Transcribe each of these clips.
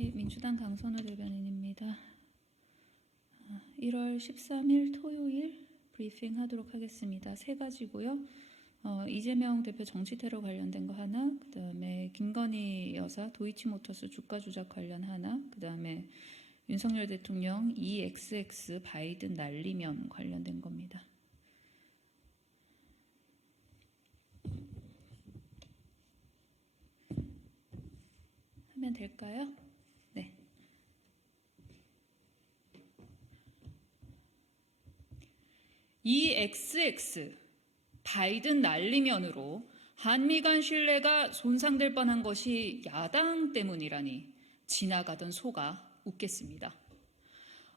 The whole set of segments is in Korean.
민주당 강선호 대변인입니다. 1월 13일 토요일 브리핑 하도록 하겠습니다. 세 가지고요. 이재명 대표 정치테러 관련된 거 하나, 그 다음에 김건희 여사 도이치모터스 주가 조작 관련 하나, 그 다음에 윤석열 대통령 EXX 바이든 날리면 관련된 겁니다. 하면 될까요? 네. EXX 바이든 날리면으로 한미 간 신뢰가 손상될 뻔한 것이 야당 때문이라니 지나가던 소가 웃겠습니다.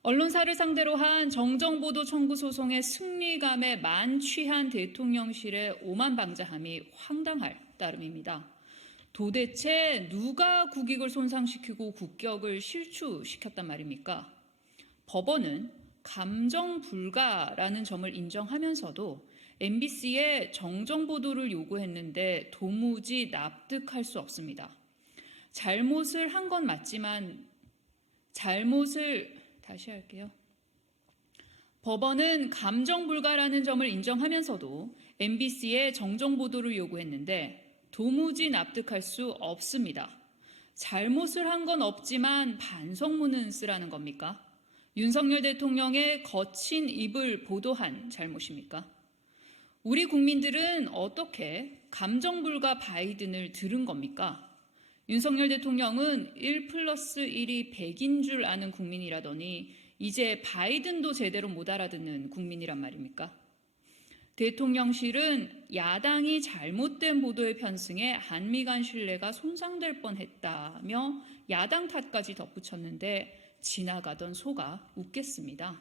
언론사를 상대로 한 정정보도 청구 소송의 승리감에 만취한 대통령실의 오만방자함이 황당할 따름입니다. 도대체 누가 국익을 손상시키고 국격을 실추시켰단 말입니까? 법원은 감정 불가라는 점을 인정하면서도 MBC에 정정보도를 요구했는데 도무지 납득할 수 없습니다. 잘못을 한 건 맞지만 법원은 감정 불가라는 점을 인정하면서도 MBC에 정정보도를 요구했는데 도무지 납득할 수 없습니다. 잘못을 한 건 없지만 반성문은 쓰라는 겁니까? 윤석열 대통령의 거친 입을 보도한 잘못입니까? 우리 국민들은 어떻게 감정불가 바이든을 들은 겁니까? 윤석열 대통령은 1+1이 100인 줄 아는 국민이라더니 이제 바이든도 제대로 못 알아듣는 국민이란 말입니까? 대통령실은 야당이 잘못된 보도에 편승해 한미 간 신뢰가 손상될 뻔했다며 야당 탓까지 덧붙였는데 지나가던 소가 웃겠습니다.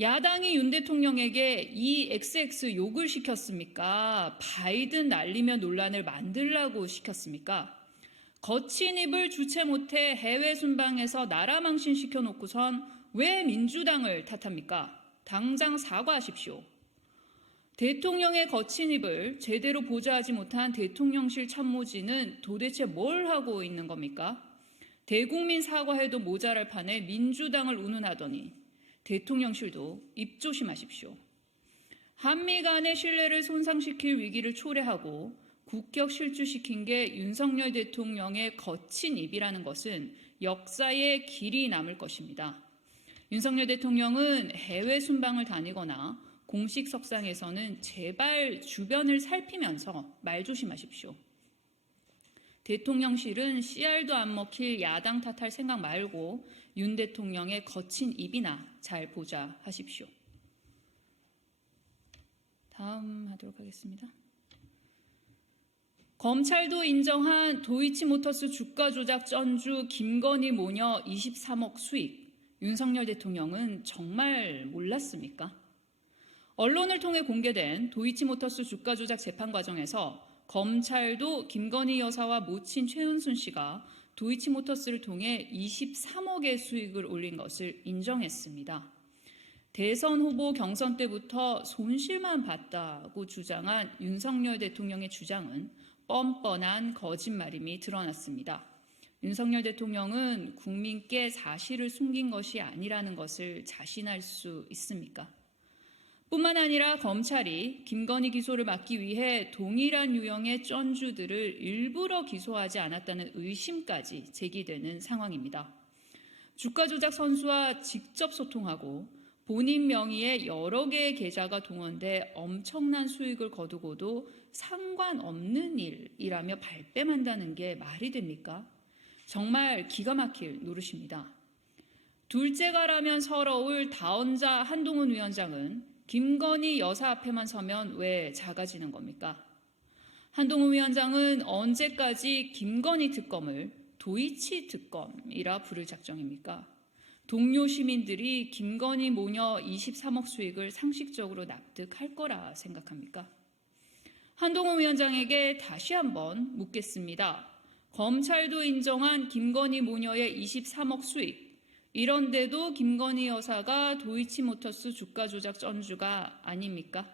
야당이 윤 대통령에게 이 XX 욕을 시켰습니까? 바이든 날리면 논란을 만들라고 시켰습니까? 거친 입을 주체 못해 해외 순방에서 나라 망신시켜놓고선 왜 민주당을 탓합니까? 당장 사과하십시오. 대통령의 거친 입을 제대로 보좌하지 못한 대통령실 참모진은 도대체 뭘 하고 있는 겁니까? 대국민 사과해도 모자랄 판에 민주당을 운운하더니 대통령실도 입조심하십시오. 한미 간의 신뢰를 손상시킬 위기를 초래하고 국격 실추시킨 게 윤석열 대통령의 거친 입이라는 것은 역사에 길이 남을 것입니다. 윤석열 대통령은 해외 순방을 다니거나 공식 석상에서는 제발 주변을 살피면서 말 조심하십시오. 대통령실은 씨알도 안 먹힐 야당 탓할 생각 말고 윤 대통령의 거친 입이나 잘 보자 하십시오. 다음 하도록 하겠습니다. 검찰도 인정한 도이치모터스 주가 조작 전주 김건희 모녀 23억 수익. 윤석열 대통령은 정말 몰랐습니까? 언론을 통해 공개된 도이치모터스 주가 조작 재판 과정에서 검찰도 김건희 여사와 모친 최은순 씨가 도이치모터스를 통해 23억의 수익을 올린 것을 인정했습니다. 대선 후보 경선 때부터 손실만 봤다고 주장한 윤석열 대통령의 주장은 뻔뻔한 거짓말임이 드러났습니다. 윤석열 대통령은 국민께 사실을 숨긴 것이 아니라는 것을 자신할 수 있습니까? 뿐만 아니라 검찰이 김건희 기소를 막기 위해 동일한 유형의 전주들을 일부러 기소하지 않았다는 의심까지 제기되는 상황입니다. 주가 조작 선수와 직접 소통하고 본인 명의의 여러 개의 계좌가 동원돼 엄청난 수익을 거두고도 상관없는 일이라며 발뺌한다는 게 말이 됩니까? 정말 기가 막힐 노릇입니다. 둘째가라면 서러울 다언자 한동훈 위원장은 김건희 여사 앞에만 서면 왜 작아지는 겁니까? 한동훈 위원장은 언제까지 김건희 특검을 도이치 특검이라 부를 작정입니까? 동료 시민들이 김건희 모녀 23억 수익을 상식적으로 납득할 거라 생각합니까? 한동훈 위원장에게 다시 한번 묻겠습니다. 검찰도 인정한 김건희 모녀의 23억 수익, 이런데도 김건희 여사가 도이치모터스 주가 조작 전주가 아닙니까?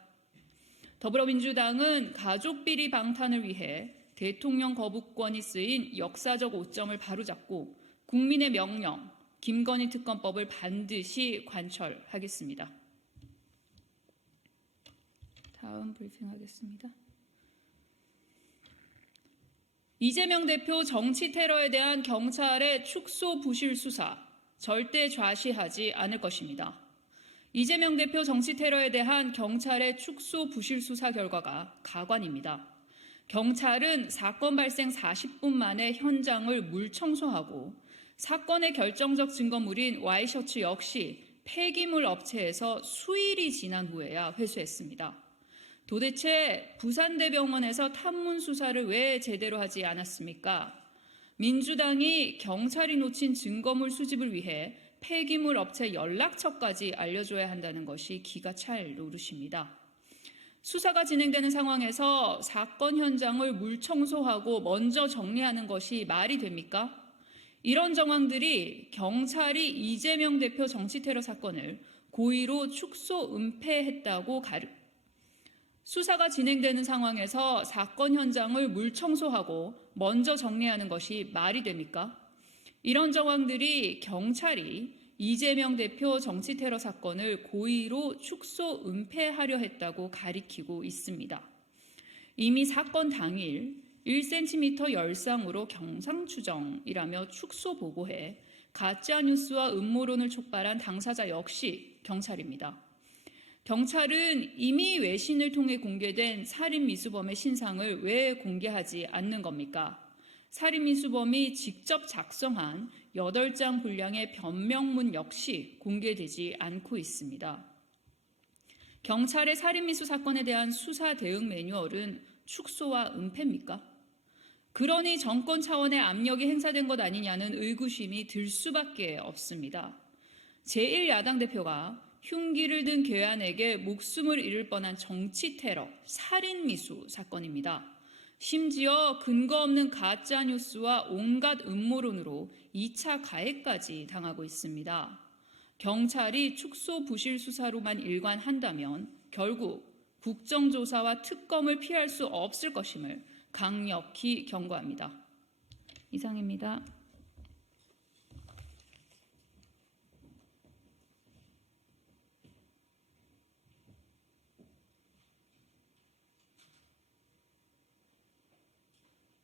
더불어민주당은 가족 비리 방탄을 위해 대통령 거부권이 쓰인 역사적 오점을 바로잡고 국민의 명령, 김건희 특검법을 반드시 관철하겠습니다. 다음 브리핑하겠습니다. 이재명 대표 정치 테러에 대한 경찰의 축소 부실 수사 절대 좌시하지 않을 것입니다. 이재명 대표 정치 테러에 대한 경찰의 축소 부실 수사 결과가 가관입니다. 경찰은 사건 발생 40분 만에 현장을 물 청소하고 사건의 결정적 증거물인 와이셔츠 역시 폐기물 업체에서 수일이 지난 후에야 회수했습니다. 도대체 부산대병원에서 탐문 수사를 왜 제대로 하지 않았습니까? 민주당이 경찰이 놓친 증거물 수집을 위해 폐기물 업체 연락처까지 알려줘야 한다는 것이 기가 찰 노릇입니다. 수사가 진행되는 상황에서 사건 현장을 물 청소하고 먼저 정리하는 것이 말이 됩니까? 이런 정황들이 경찰이 이재명 대표 정치 테러 사건을 고의로 축소 은폐했다고 수사가 진행되는 상황에서 사건 현장을 물 청소하고 먼저 정리하는 것이 말이 됩니까? 이런 정황들이 경찰이 이재명 대표 정치 테러 사건을 고의로 축소 은폐하려 했다고 가리키고 있습니다. 이미 사건 당일 1cm 열상으로 경상추정이라며 축소 보고해 가짜뉴스와 음모론을 촉발한 당사자 역시 경찰입니다. 경찰은 이미 외신을 통해 공개된 살인미수범의 신상을 왜 공개하지 않는 겁니까? 살인미수범이 직접 작성한 8장 분량의 변명문 역시 공개되지 않고 있습니다. 경찰의 살인미수 사건에 대한 수사 대응 매뉴얼은 축소와 은폐입니까? 그러니 정권 차원의 압력이 행사된 것 아니냐는 의구심이 들 수밖에 없습니다. 제1야당 대표가 흉기를 든 괴한에게 목숨을 잃을 뻔한 정치 테러, 살인미수 사건입니다. 심지어 근거 없는 가짜뉴스와 온갖 음모론으로 2차 가해까지 당하고 있습니다. 경찰이 축소 부실 수사로만 일관한다면 결국 국정조사와 특검을 피할 수 없을 것임을 강력히 경고합니다. 이상입니다.